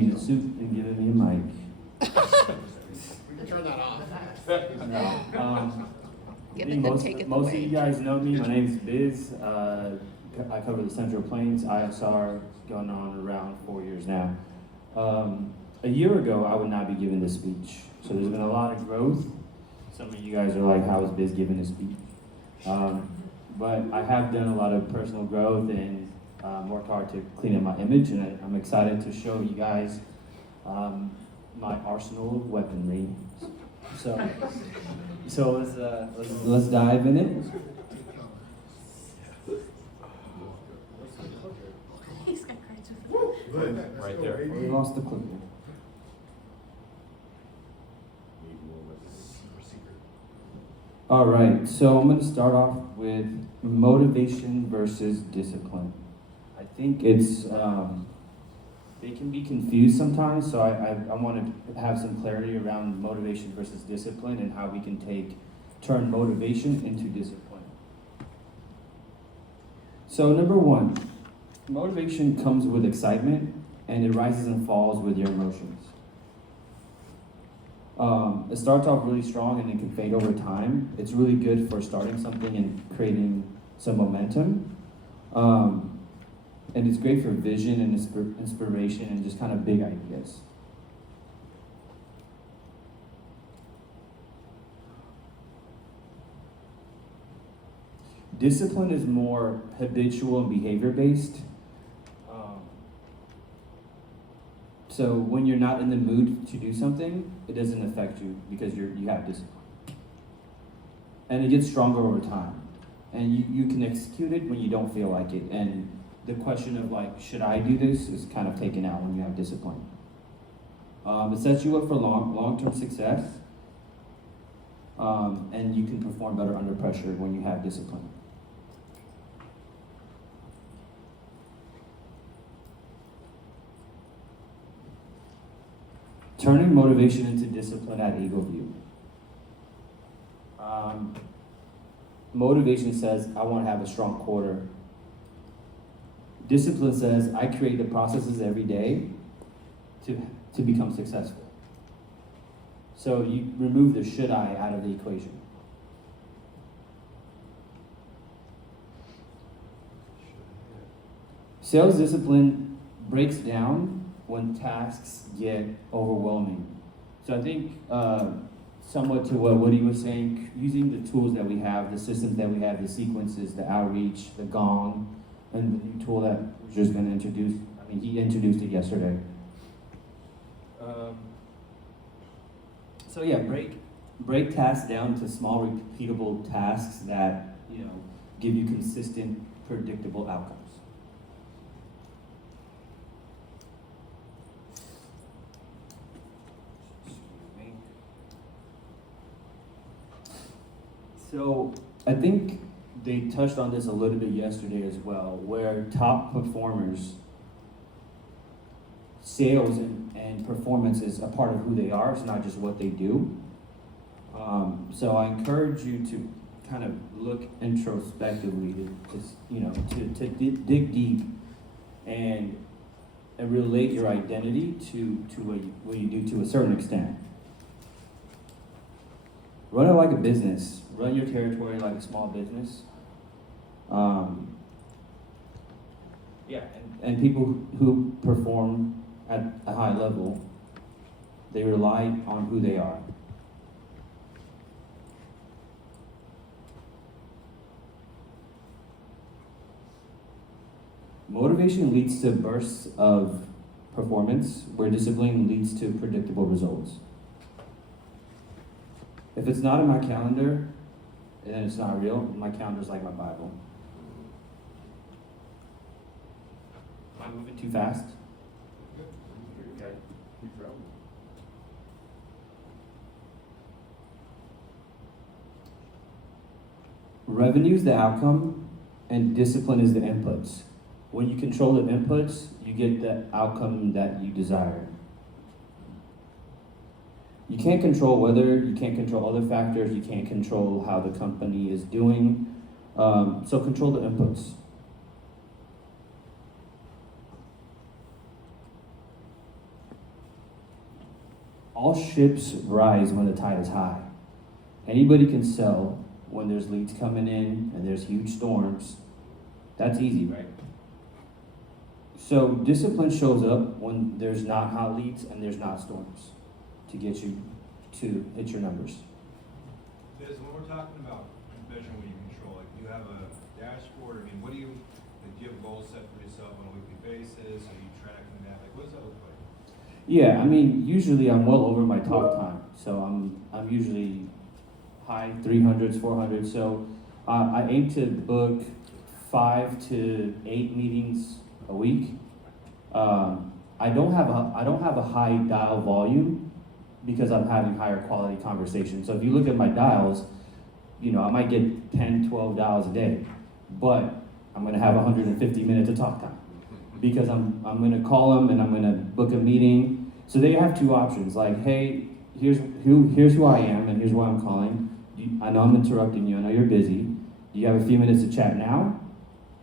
me in a suit and giving me a mic. We can turn that off. No. Giving them, taking Most of away. you guys know me. My name is Biz. I cover the Central Plains, ISR, going on around 4 years now. A year ago, I would not be giving this speech. So there's been a lot of growth. Some of you guys are like, how is Biz giving this speech? But I have done a lot of personal growth and worked hard to clean up my image, and I'm excited to show you guys my arsenal of weaponry. So let's dive in it. He's got cards with Good. Right there. We lost the clicker. All right, so I'm going to start off with motivation versus discipline. I think it's they can be confused sometimes, so I want to have some clarity around motivation versus discipline and how we can turn motivation into discipline. So number one, motivation comes with excitement and it rises and falls with your emotions. It starts off really strong and it can fade over time. It's really good for starting something and creating some momentum. And it's great for vision and inspiration and just kind of big ideas. Discipline is more habitual and behavior-based. So when you're not in the mood to do something, it doesn't affect you because you have discipline. And it gets stronger over time. And you can execute it when you don't feel like it. And the question of like, should I do this is kind of taken out when you have discipline. It sets you up for long-term success. And you can perform better under pressure when you have discipline. Turning motivation into discipline at Eagleview. Motivation says, I want to have a strong quarter. Discipline says, I create the processes every day to become successful. So you remove the should I out of the equation. Sales discipline breaks down when tasks get overwhelming. So I think somewhat to what Woody was saying, using the tools that we have, the systems that we have, the sequences, the outreach, the gong, and the new tool that we're just going to introduce. I mean, he introduced it yesterday. So yeah, break tasks down to small, repeatable tasks that give you consistent, predictable outcomes. So I think they touched on this a little bit yesterday as well, where top performers, sales and performance is a part of who they are. It's not just what they do. So I encourage you to kind of look introspectively to dig deep and relate your identity to what you do to a certain extent. Run it like a business. Run your territory like a small business. And people who perform at a high level, they rely on who they are. Motivation leads to bursts of performance, where discipline leads to predictable results. If it's not in my calendar, then it's not real. My calendar's like my Bible. Am I moving too fast? Okay. Revenue is the outcome, and discipline is the inputs. When you control the inputs, you get the outcome that you desire. You can't control weather, you can't control other factors, you can't control how the company is doing, so control the inputs. all ships rise when the tide is high. Anybody can sell when there's leads coming in and there's huge storms. That's easy, right? So discipline shows up when there's not hot leads and there's not storms to get you to hit your numbers. Biz, when we're talking about measuring what you control, like you have a dashboard, I mean, what do you have goals set for yourself on a weekly basis? Are you tracking that? Like, what does that look like? Yeah, I mean, usually I'm well over my talk time. So I'm usually high 300s, 400s. So I aim to book 5 to 8 meetings a week. I don't have a high dial volume because I'm having higher quality conversations. So if you look at my dials, you know, I might get 10, 12 dials a day, but I'm gonna have 150 minutes of talk time because I'm gonna call them and I'm gonna book a meeting. So they have two options, like, hey, here's who I am and here's why I'm calling. I know I'm interrupting you, I know you're busy. Do you have a few minutes to chat now?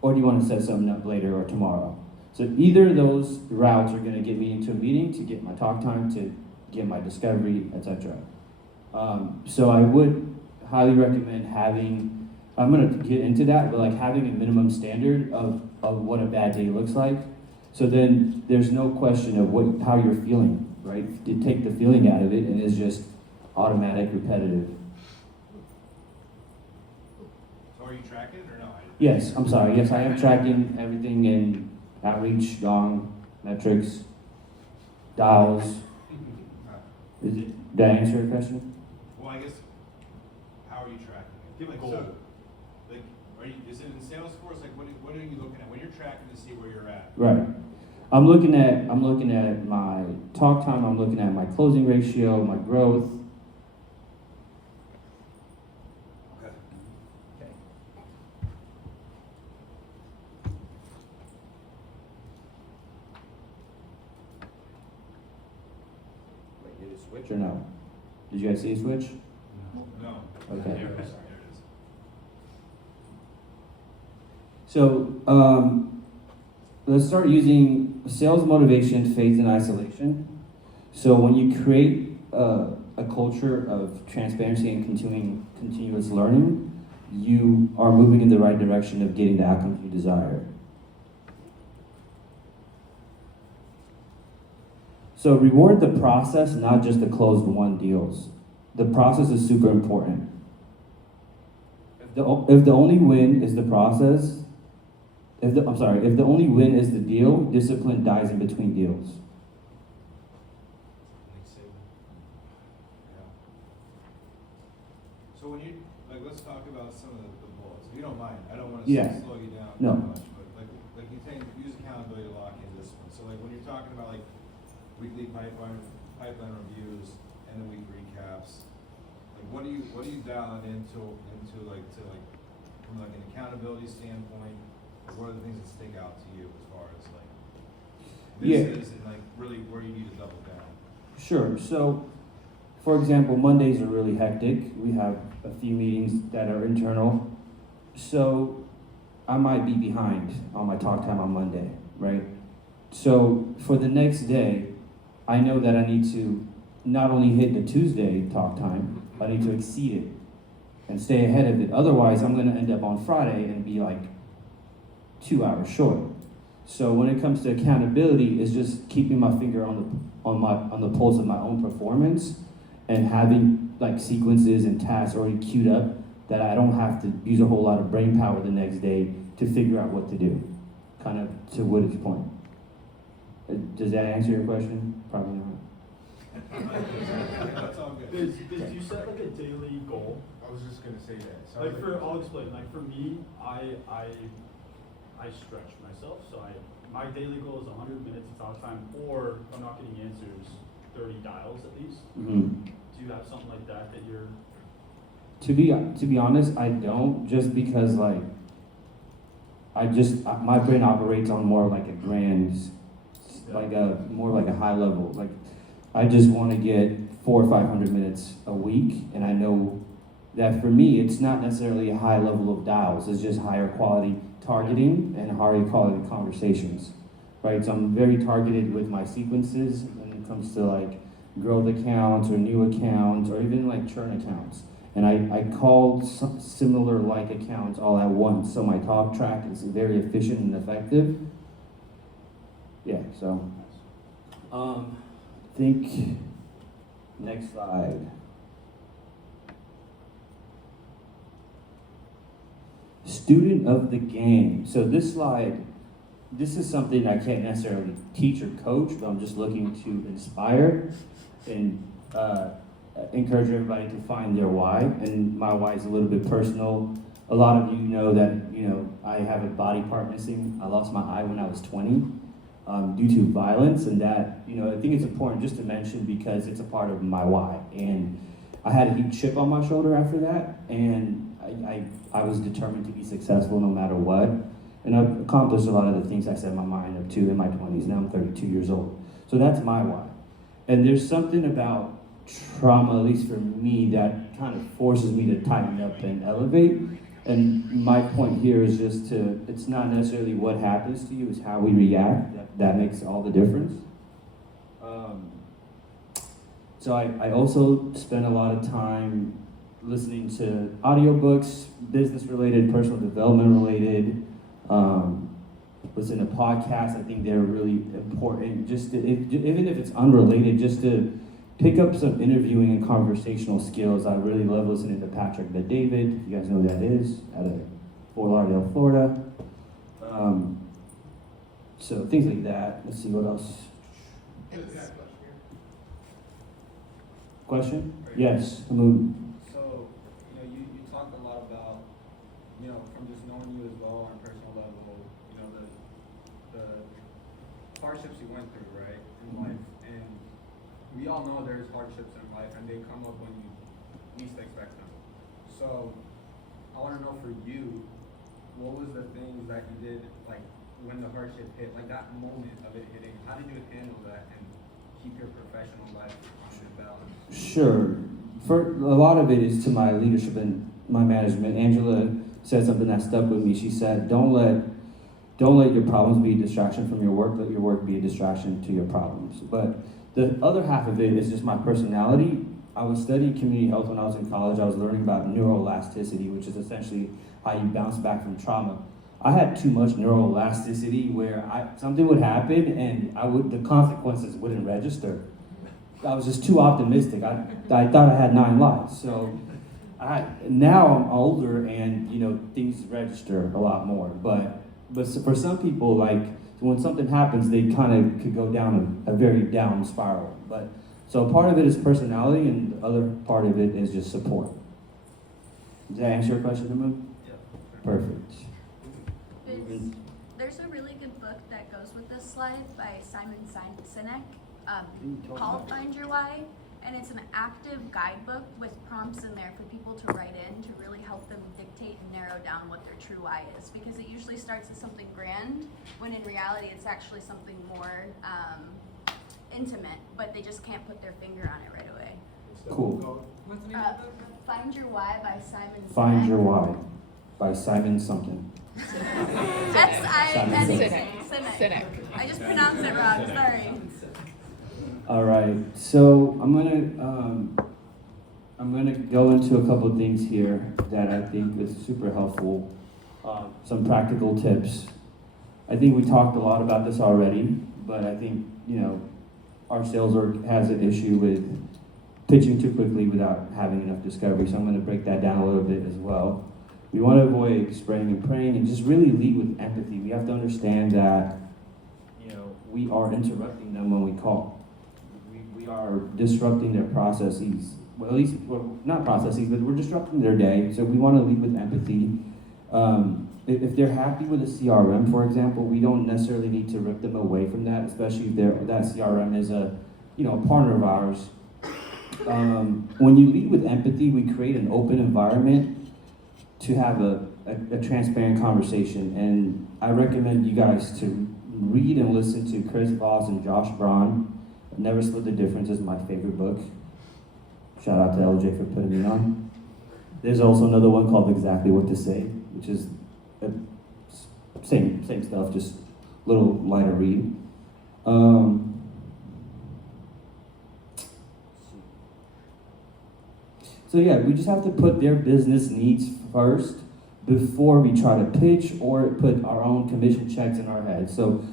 Or do you want to set something up later or tomorrow? So either of those routes are gonna get me into a meeting to get my talk time, to get my discovery, etc. So I would highly recommend having, I'm gonna get into that, but like having a minimum standard of what a bad day looks like. So then there's no question of how you're feeling, right? To take the feeling out of it and it's just automatic, repetitive. So are you tracking it or no? Yes, I'm sorry. Yes, I am tracking everything in outreach, gong, metrics, dials. Did I answer your question? Well, I guess, how are you tracking it? Give a Like, goal. so, like, is it in Salesforce? Like, what are you looking at when you're tracking to see where you're at? Right. I'm looking at my talk time. I'm looking at my closing ratio, my growth. Okay. Wait, did it switch or no? Did you guys see a switch? No. Okay. There it is. So let's start using sales motivation, faith, and isolation. So when you create a culture of transparency and continuous learning, you are moving in the right direction of getting the outcomes you desire. So reward the process, not just the closed won deals. The process is super important. If the only win is the process, if the only win is the deal, discipline dies in between deals. Yeah. So when you, like, let's talk about some of the bullets. If you don't mind, I don't want to Yeah. slow you down No. too much, but like you use accountability to lock into this one. So like when you're talking about like weekly pipeline reviews, end of week recaps, like what are you dialing into from like an accountability standpoint? Like what are the things that stick out to you as far as like this is and like really where you need to double down? Sure. So, for example, Mondays are really hectic. We have a few meetings that are internal. So, I might be behind on my talk time on Monday, right? So, for the next day, I know that I need to not only hit the Tuesday talk time, but I need to exceed it and stay ahead of it. Otherwise, I'm going to end up on Friday and be like 2 hours short. So when it comes to accountability, it's just keeping my finger on the pulse of my own performance and having like sequences and tasks already queued up that I don't have to use a whole lot of brain power the next day to figure out what to do. Kind of to Woody's point. Does that answer your question? Probably not. That's all good. Did you set like a daily goal? I was just gonna say that. So Like I'll explain. Like for me, I stretch myself. So my daily goal is 100 minutes of talk time, or if I'm not getting answers, 30 dials at least. Mm-hmm. Do you have something like that you're? To be honest, I don't, just because like my brain operates on more like a grand, more like a high level. Like I just want to get 400 or 500 minutes a week, and I know that for me, it's not necessarily a high level of dials. It's just higher quality targeting and higher quality conversations, right? So I'm very targeted with my sequences when it comes to like growth accounts or new accounts or even like churn accounts. And I called some similar like accounts all at once. So my talk track is very efficient and effective. Yeah, so I think next slide. Student of the game. So this slide, this is something I can't necessarily teach or coach, but I'm just looking to inspire and encourage everybody to find their why. And my why is a little bit personal. A lot of you know that, I have a body part missing. I lost my eye when I was 20 due to violence, and that, I think it's important just to mention because it's a part of my why. And I had a huge chip on my shoulder after that, and I was determined to be successful no matter what. And I've accomplished a lot of the things I set my mind up to in my 20s. Now I'm 32 years old. So that's my why. And there's something about trauma, at least for me, that kind of forces me to tighten up and elevate. And my point here is just it's not necessarily what happens to you, it's how we react. That makes all the difference. So I also spend a lot of time listening to audiobooks, business-related, personal development-related, listen to podcasts. I think they're really important, even if it's unrelated, just to pick up some interviewing and conversational skills. I really love listening to Patrick Bet-David, if you guys know who that is, out of Fort Lauderdale, Florida. So things like that. Let's see what else. Question? Yes, Hamoud. So, you talked a lot about, from just knowing you as well on a personal level, the hardships you went through, right, in life. And we all know there's hardships in life, and they come up when you least expect them. So, I want to know for you, what was the things that you did, like, when the hardship hit, like that moment of it hitting, how did you handle that and keep your professional life on your balance? Sure. For a lot of it is to my leadership and my management. Angela said something that stuck with me. She said, "Don't let your problems be a distraction from your work. Let your work be a distraction to your problems." But the other half of it is just my personality. I was studying community health when I was in college. I was learning about neuroelasticity, which is essentially how you bounce back from trauma. I had too much neuroelasticity where something would happen and the consequences wouldn't register. I was just too optimistic. I thought I had 9 lives. So now I'm older and things register a lot more. But for some people, like when something happens, they kind of could go down a very down spiral. But so part of it is personality, and the other part of it is just support. Does that answer your question, Amu? Yeah. Perfect. There's a really good book that goes with this slide by Simon Sinek, called Find Your Why, and it's an active guidebook with prompts in there for people to write in to really help them dictate and narrow down what their true why is, because it usually starts as something grand, when in reality it's actually something more intimate, but they just can't put their finger on it right away. Cool. What's the name of the book? Find Your Why by Simon Sinek. Find Your Why by Simon something. Sinek. I just pronounced it wrong, sorry. All right, so I'm gonna go into a couple of things here that I think is super helpful. Some practical tips. I think we talked a lot about this already, but I think our sales org has an issue with pitching too quickly without having enough discovery. So I'm gonna break that down a little bit as well. We want to avoid spraying and praying and just really lead with empathy. We have to understand that, we are interrupting them when we call. We are disrupting their processes. Well, at least, not processes, but we're disrupting their day. So we want to lead with empathy. If they're happy with a CRM, for example, we don't necessarily need to rip them away from that, especially if that CRM is a partner of ours. When you lead with empathy, we create an open environment to have a transparent conversation. And I recommend you guys to read and listen to Chris Voss and Josh Braun. Never Split the Difference is my favorite book. Shout out to LJ for putting me on. There's also another one called Exactly What to Say, which is same stuff, just a little lighter read. So yeah, we just have to put their business needs first before we try to pitch or put our own commission checks in our head. So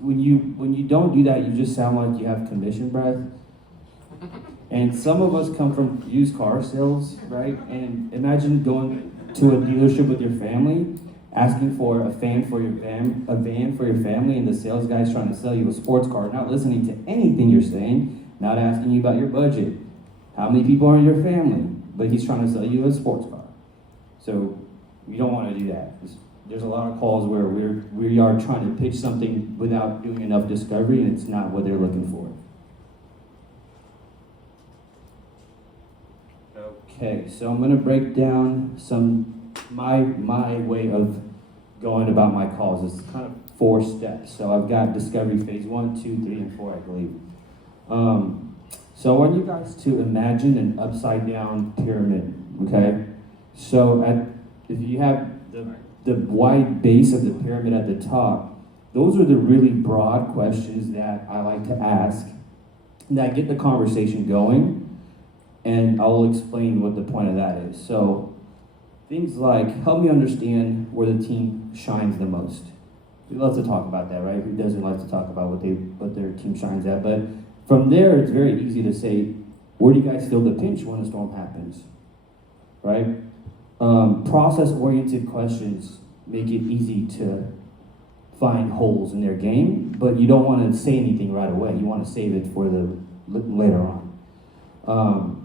when you don't do that, you just sound like you have commission breath. And some of us come from used car sales, right? And imagine going to a dealership with your family, asking for a van for your family, and the sales guy's trying to sell you a sports car, not listening to anything you're saying, not asking you about your budget, how many people are in your family, but he's trying to sell you a sports car. So we don't want to do that. There's a lot of calls where we are trying to pitch something without doing enough discovery, and it's not what they're looking for. Okay, so I'm gonna break down my way of going about my calls. It's kind of 4 steps. So I've got discovery phase 1, 2, 3, and 4, I believe. So I want you guys to imagine an upside down pyramid, okay? So if you have the wide base of the pyramid at the top, those are the really broad questions that I like to ask that get the conversation going. And I'll explain what the point of that is. So things like, help me understand where the team shines the most. We love to talk about that, right? Who doesn't like to talk about what their team shines at? But from there, it's very easy to say, where do you guys feel the pinch when a storm happens, right? Process-oriented questions make it easy to find holes in their game, but you don't want to say anything right away. You want to save it for the later on.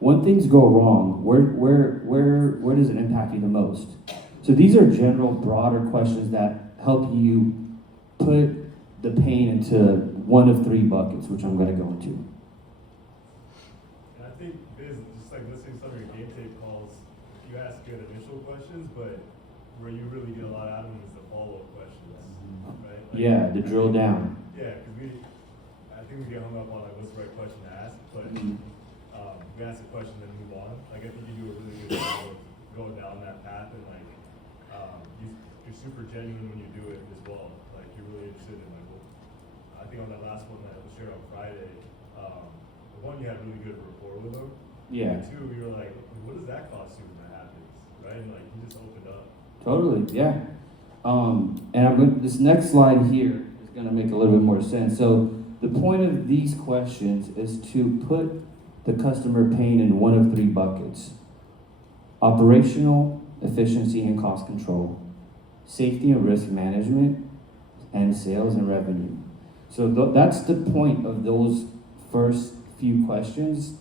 When things go wrong, where does it impact you the most? So these are general, broader questions that help you put the pain into one of 3 buckets, which I'm going to go into. And I think Biz, just like listening to some of your game tape calls, you ask good initial questions, but where you really get a lot out of them is the follow-up questions, right? Like, Yeah, the drill down. Yeah, because I think we get hung up on like what's the right question to ask, but we ask a question then move on. Like I think you do a really good job of going down that path, and like you're super genuine when you do it as well. Like you're really interested in like I think on that last one that was shared on Friday, one, you had really good rapport with them. Yeah. And 2, you were like, what does that cost you when that happens, right? And like you just opened up. Totally, yeah. And this next slide here is going to make a little bit more sense. So the point of these questions is to put the customer pain in one of 3 buckets: operational, efficiency, and cost control, safety and risk management, and sales and revenue. So that's the point of those first few questions.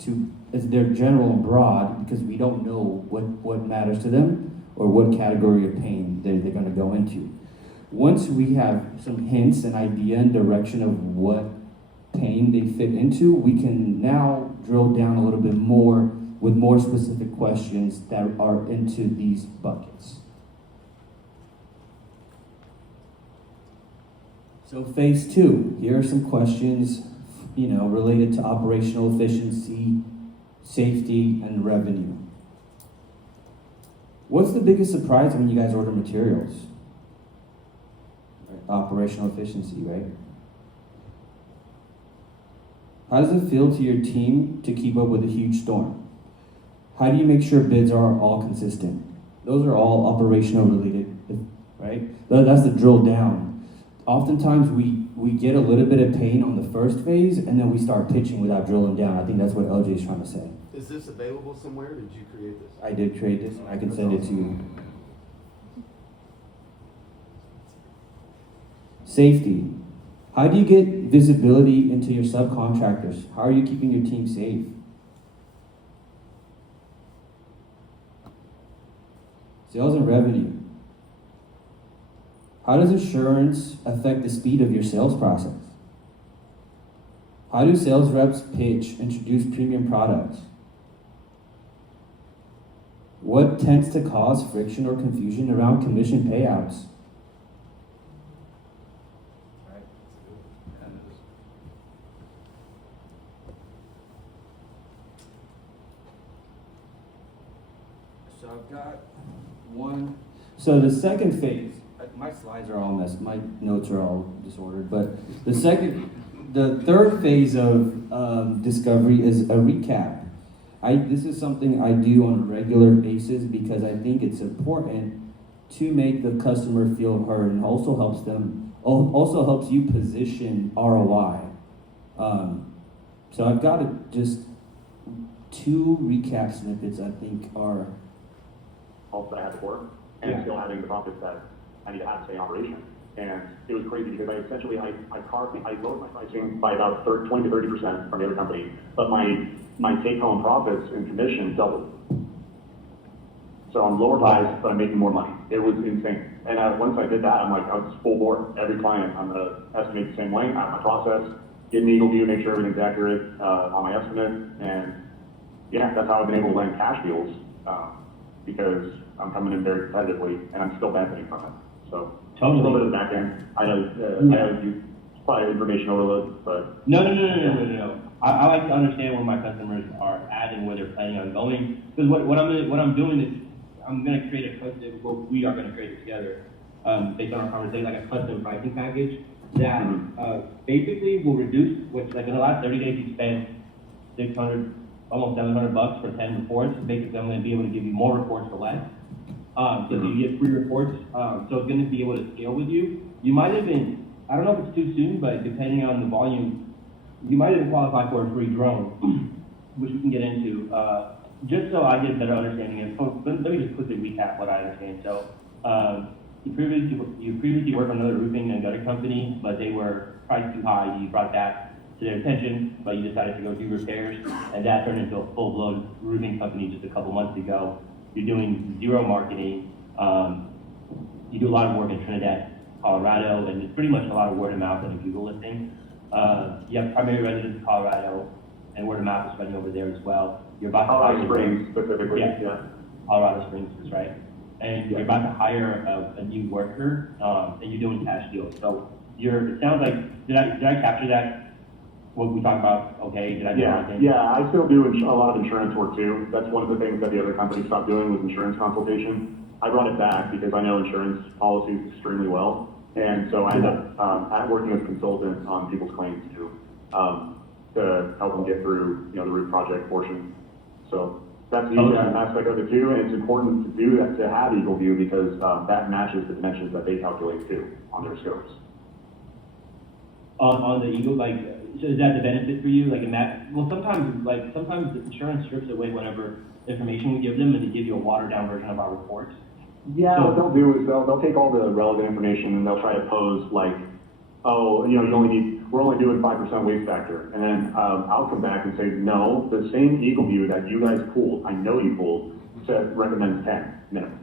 They're general and broad because we don't know what matters to them or what category of pain they're going to go into. Once we have some hints and idea and direction of what pain they fit into, we can now drill down a little bit more with more specific questions that are into these buckets. So phase 2, here are some questions, related to operational efficiency, safety, and revenue. What's the biggest surprise when you guys order materials? Right, operational efficiency, right? How does it feel to your team to keep up with a huge storm? How do you make sure bids are all consistent? Those are all operational related, right? That's the drill down. Oftentimes we get a little bit of pain on the first phase and then we start pitching without drilling down. I think that's what LJ is trying to say. Is this available somewhere? Did you create this? I did create this. I can send it to you. Safety. How do you get visibility into your subcontractors? How are you keeping your team safe? Sales and revenue. How does assurance affect the speed of your sales process? How do sales reps pitch, introduce premium products? What tends to cause friction or confusion around commission payouts? So I've got one. So the second phase, my slides are all messed, my notes are all disordered, but the second The third phase of discovery is a recap. This is something I do on a regular basis because I think it's important to make the customer feel heard, and also helps you position ROI. So I've got just 2 recap snippets I think are. That I had before, and still having the profits that I need to have to stay in operation. And it was crazy because I lowered my pricing by about 20 to 30% from the other company, but my take-home profits and commission doubled. So I'm lower price, but I'm making more money. It was insane. And once I did that, I was full board. Every client, I'm gonna estimate the same way. I have my process, get an Eagleview, make sure everything's accurate on my estimate, and yeah, that's how I've been able to land cash deals because I'm coming in very competitively, and I'm still benefiting from it. So Totally. a little bit of the back end. I know you probably information overload, but No. I like to understand where my customers are at and where they're planning on going. Because what I'm doing is I'm gonna create we are gonna create it together, based on our conversation, like a custom pricing package that basically will reduce, which like in the last 30 days you spent 600, almost $700 for 10 reports. Basically, I'm gonna be able to give you more reports for less. So you get free reports, so it's gonna be able to scale with you. You might even, I don't know if it's too soon, but depending on the volume, you might even qualify for a free drone, which we can get into. Just so I get a better understanding of, let me just quickly recap what I understand. So, you previously worked for another roofing and gutter company, but they were priced too high. You brought that to their attention, but you decided to go do repairs, and that turned into a full-blown roofing company just a couple months ago. You're doing zero marketing. You do a lot of work in Trinidad, Colorado, and it's pretty much a lot of word of mouth and a Google listing. You have primary residence in Colorado, and word of mouth is spreading over there as well. You're about to Colorado Springs specifically. Yeah. Colorado Springs is right. And you're about to hire a new worker, and you're doing cash deals. So it sounds like, did I capture that? What we talked about, okay, did I do anything? Yeah, I still do a lot of insurance work too. That's one of the things that the other company stopped doing was insurance consultation. I brought it back because I know insurance policies extremely well. And so I ended up working as a consultant on people's claims too, to help them get through, the roof project portion. So that's the aspect of it too, and it's important to do that, to have Eagleview, because that matches the dimensions that they calculate too on their scopes. On the Eagle, so is that the benefit for you? Sometimes the insurance strips away whatever information we give them, and they give you a watered down version of our reports. Yeah, what they'll do is they'll take all the relevant information and they'll try to pose we're only doing 5% waste factor. And then I'll come back and say, no, the same Eagleview that you guys pulled, I know you pulled, recommends 10 minimum.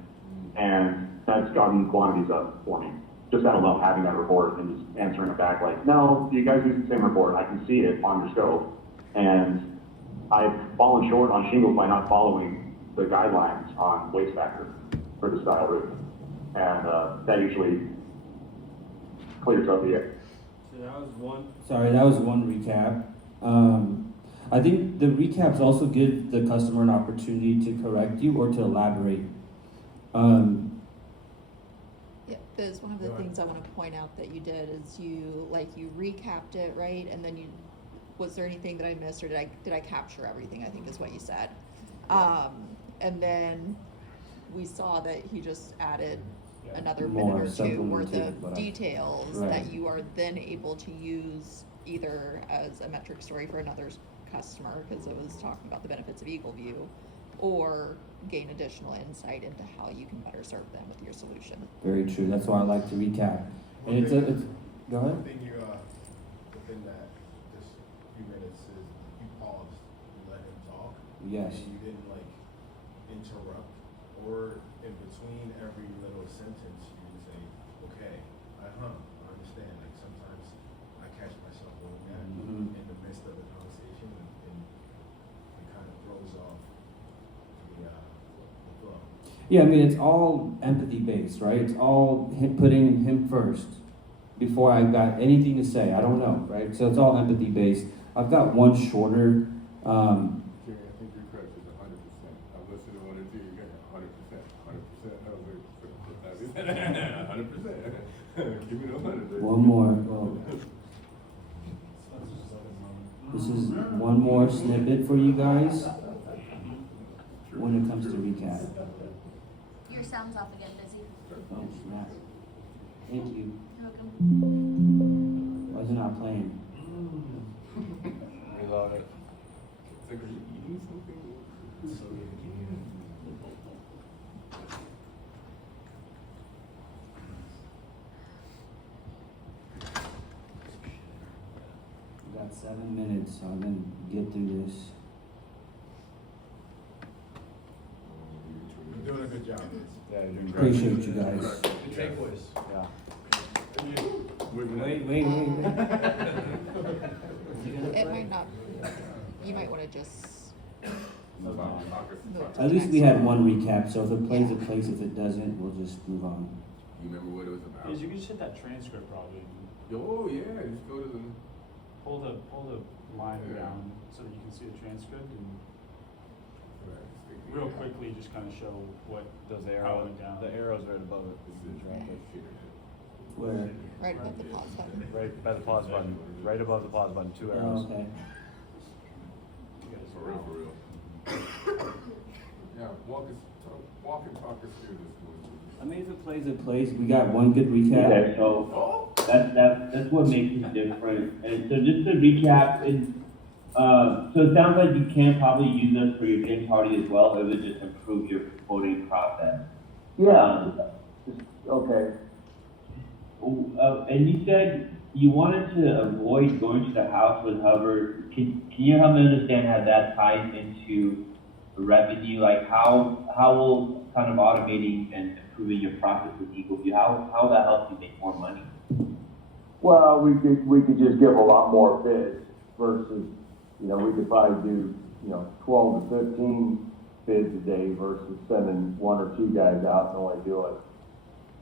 And that's gotten quantities up for me. Just out of love having that report and just answering it back like, no, you guys use the same report. I can see it on your scope. And I've fallen short on shingles by not following the guidelines on waste factor for the style roof. And that usually clears up the air. So that was one recap. I think the recaps also give the customer an opportunity to correct you or to elaborate. Yeah, Biz, one of the things I want to point out that you did is you recapped it, right? And then was there anything that I missed, or did I capture everything, I think is what you said. And then we saw that he just added another minute or two worth of details that you are then able to use either as a metric story for another customer, because it was talking about the benefits of Eagleview, or gain additional insight into how you can better serve them with your solution. Very true. That's why I like to recap. And go ahead. One thing within that, just a few minutes, is you paused, you let him talk. Yes. And you didn't interrupt, or in between every little sentence, you would say, okay, I understand. Sometimes I catch myself doing that in the midst of the conversation, and it kind of throws off the flow. Yeah, I mean, it's all empathy based, right? It's all putting him first before I got anything to say. I don't know, right? So it's all empathy based. I've got one shorter. Jerry, I think your correct is 100%. I listened to one or two, you got 100%. 100%. Give me the 100. One more. Well, This is one more snippet for you guys when it comes to recap. Your sound's off again, Busy. Oh, snap. Thank you. You're welcome. Why is it not playing? Reload it. We got 7 minutes, so I'm gonna get through this. You're doing a good job. Yeah, you're doing great. Appreciate you guys. Good takeaways. Yeah. Wait. It might not, you might wanna just move to At the least next we had one. one recap, so if it plays, it plays. If it doesn't, we'll just move on. You remember what it was about? Is you can just hit that transcript probably. Oh, yeah, just go to the. Pull the line down so that you can see the transcript and real quickly just kind of show what Those how it arrows, went down. the arrows right above it. Where? Right above the pause button. Right by the pause button, right above the pause button, 2 arrows. Oh, okay. You guys- For real. Yeah, walk and talk us through this one. I mean, if it plays, it plays. We got one good recap. Okay, so that's what makes it different. And so just to recap, so it sounds like you can probably use us for your game party as well. It would just improve your voting process. Okay. And you said you wanted to avoid going to the house with hover. Can you help me understand how that ties into revenue? Like how will kind of automating and improving your process with Eagleview, how will that help you make more money? Well, we could just give a lot more bids versus, we could probably do, 12 to 15 bids a day versus sending 1 or 2 guys out and only do like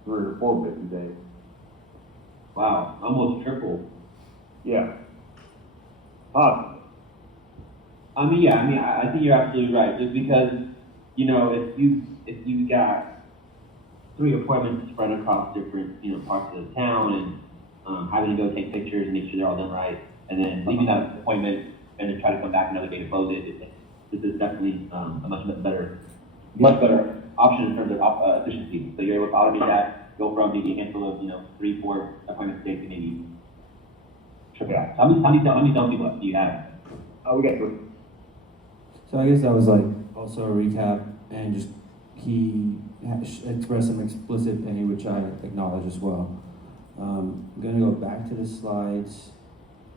3 or 4 bids a day. Wow, almost triple. Yeah. Possibly. I think you're absolutely right. Just because, if you got 3 appointments spread across different, parts of the town and having to go take pictures and make sure they're all done right, and then leaving that appointment and then try to come back another day to close it, this is definitely a much better option in terms of efficiency. So you're able to automate that, go from maybe a handful of 3, 4 appointments a day to maybe triple that. So how many salespeople do you have? We got 3. So I guess that was like also a recap, and just he expressed some explicit pain, which I acknowledge as well. I'm gonna go back to the slides.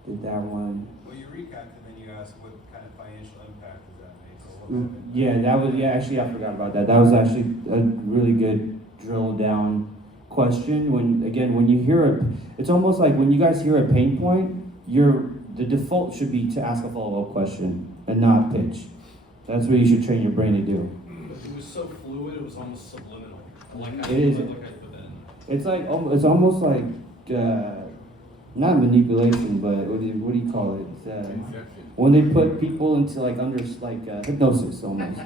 Did that one? Well, you recapped and then you asked what kind of financial impact does that make? Or what kind of impact? Yeah, that was, actually, I forgot about that. That was actually a really good drill down question. When you hear it's almost like when you guys hear a pain point, the default should be to ask a follow-up question and not pitch. That's what you should train your brain to do. It was so fluid, it was almost subliminal. Like It is. Like I put in. It's almost like, not manipulation, but what do you call it? When they put people into under hypnosis almost.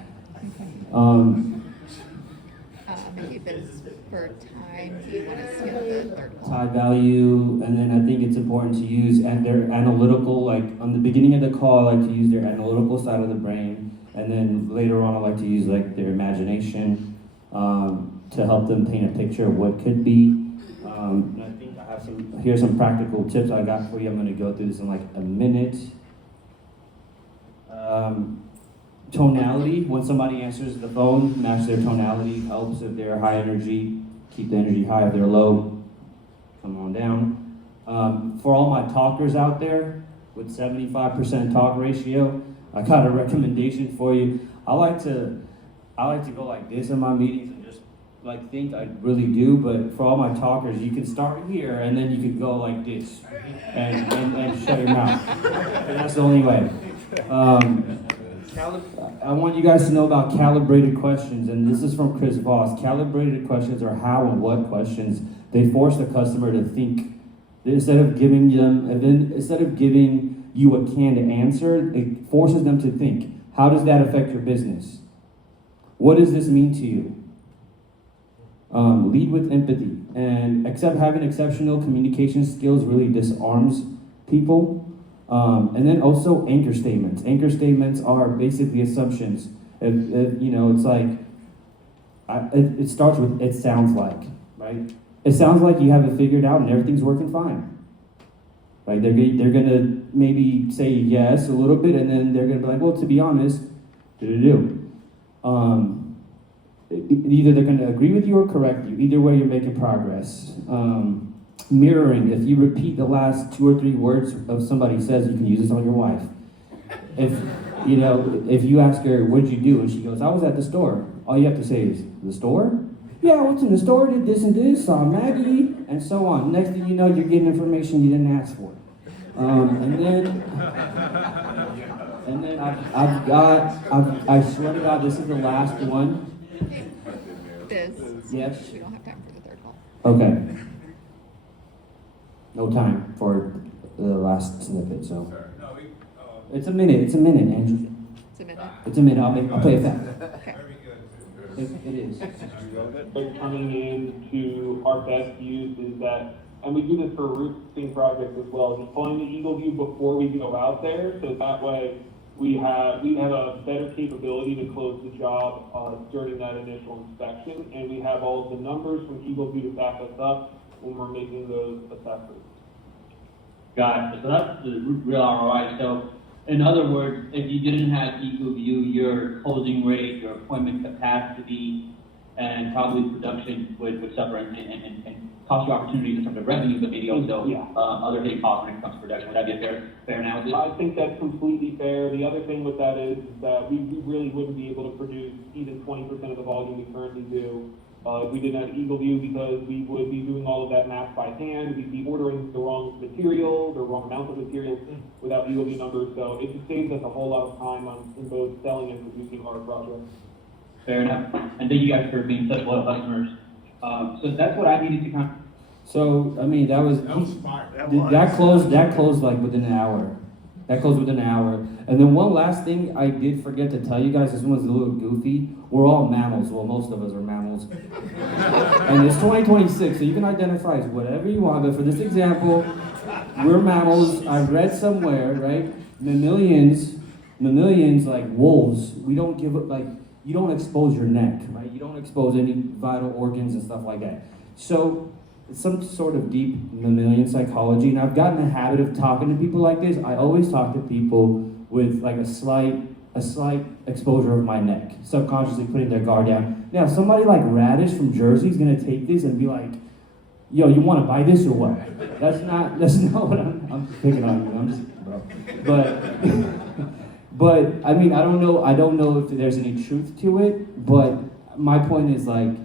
Maybe Biz, for time, do you want to skip the third one? Tie value, and then I think it's important to use their analytical, on the beginning of the call, I like to use their analytical side of the brain, and then later on I like to use their imagination to help them paint a picture of what could be. And I think I have here's some practical tips I got for you. I'm going to go through this in a minute. Tonality, when somebody answers the phone, match their tonality, helps. If they're high energy, keep the energy high. If they're low, come on down. For all my talkers out there with 75% talk ratio, I got a recommendation for you. I like to go like this in my meetings and just think I really do, but for all my talkers, you can start here and then you can go like this and shut your mouth. And that's the only way. I want you guys to know about calibrated questions, and this is from Chris Voss. Calibrated questions are how and what questions. They force the customer to think. Instead of giving you a canned answer, it forces them to think. How does that affect your business? What does this mean to you? Lead with empathy, and having exceptional communication skills really disarms people. And then also anchor statements. Anchor statements are basically assumptions. You know, it's like, it starts with, it sounds like, right? It sounds like you have it figured out and everything's working fine. Right? They're gonna maybe say yes a little bit, and then they're gonna be like, well, to be honest, either they're gonna agree with you or correct you. Either way, you're making progress. Mirroring, if you repeat the last 2 or 3 words of somebody says, you can use this on your wife. If you ask her, what did you do? And she goes, I was at the store. All you have to say is, the store? Yeah, I went to the store, did this and this, saw Maggie, and so on. Next thing you know, you're getting information you didn't ask for. And then I swear to God, this is the last one. Biz, Yes? we don't have time for the third call. Okay. No time for the last snippet, so. No, we, It's a minute, Andrew. It's a minute. It's a minute, I'll play it back. Okay. very good. It is. Coming into our best use is that, and we do this for roofing projects as well, deploying the Eagleview before we go out there, so that way we have a better capability to close the job during that initial inspection, and we have all of the numbers from Eagleview to back us up when we're making those assessments. Got it. So that's the real ROI. So in other words, if you didn't have Eagleview, your closing rate, your appointment capacity, and probably production would suffer and cost you opportunities in terms of revenue, but maybe also other hidden costs when it comes to production. Would that be a fair analysis? I think that's completely fair. The other thing with that is that we really wouldn't be able to produce even 20% of the volume we currently do. If we didn't have Eagleview, because we would be doing all of that math by hand, we'd be ordering the wrong material, the wrong amount of materials without Eagleview numbers. So it just saves us a whole lot of time in both selling and producing our projects. Fair enough. And thank you guys for being such loyal customers. So that's what I needed to kind of. So, I mean, that was fire. that closed like within an hour. That closed within an hour. And then one last thing I did forget to tell you guys, this one's a little goofy. We're all mammals. Well, most of us are mammals. And it's 2026, so you can identify as whatever you want. But for this example, we're mammals. I read somewhere, right? Mammalians like wolves. We don't give up, like, you don't expose your neck, right? You don't expose any vital organs and stuff like that. So it's some sort of deep mammalian psychology, and I've gotten in the habit of talking to people like this. I always talk to people with like a slight exposure of my neck, subconsciously putting their guard down. Now, somebody like Radish from Jersey is gonna take this and be like, "Yo, you want to buy this or what?" That's not what I'm picking on you. I'm just, bro. But I mean, I don't know if there's any truth to it. But my point is, like,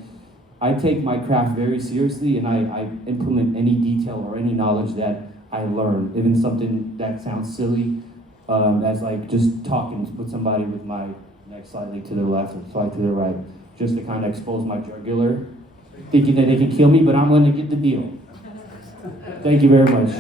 I take my craft very seriously, and I implement any detail or any knowledge that I learn, even something that sounds silly, as like just talking with somebody with my neck slightly to the left or slightly to the right, just to kind of expose my jugular, thinking that they can kill me, but I'm going to get the deal. Thank you very much.